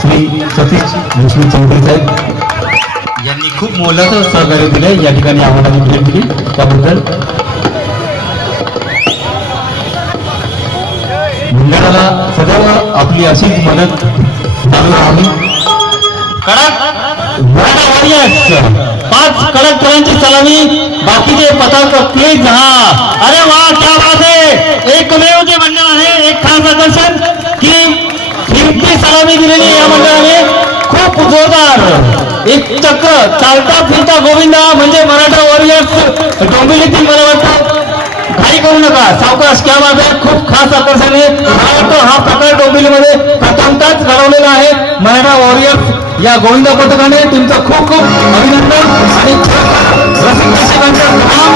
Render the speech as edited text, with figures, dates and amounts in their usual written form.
श्री सतीश विष्णू चौधरी साहेब यांनी खूप मोलाचं सहकार्य दिले या ठिकाणी आम्हाला भेट दिली त्याबद्दल मंडळाला सदैव आपली अशीच मदत चालू राहावी. कडक 5 कडक खेळांची सलामी बाकीचे पताक प्लीज. हा अरे वा क्या बात आहे. एकमेव जे मंडळ आहे एक खास आकर्षण की फिरती सलामी दिलेली या मंडळाने खूप जोरदार एक चक्र चालता फिरता गोविंदा म्हणजे मराठा वॉरियर्स डोंबिवलीतील मला वाटतं काही करू नका सावकाश क्या बात आहे. खूप खास आकर्षण आहे. मला वाटतं हा प्रकार डोंबिवलीमध्ये प्रथमताच घडवलेला आहे. मराठा वॉरियर्स या गोविंदा पथकाने तुमचं खूप खूप अभिनंदन आणि रसिक दर्शकांचं काम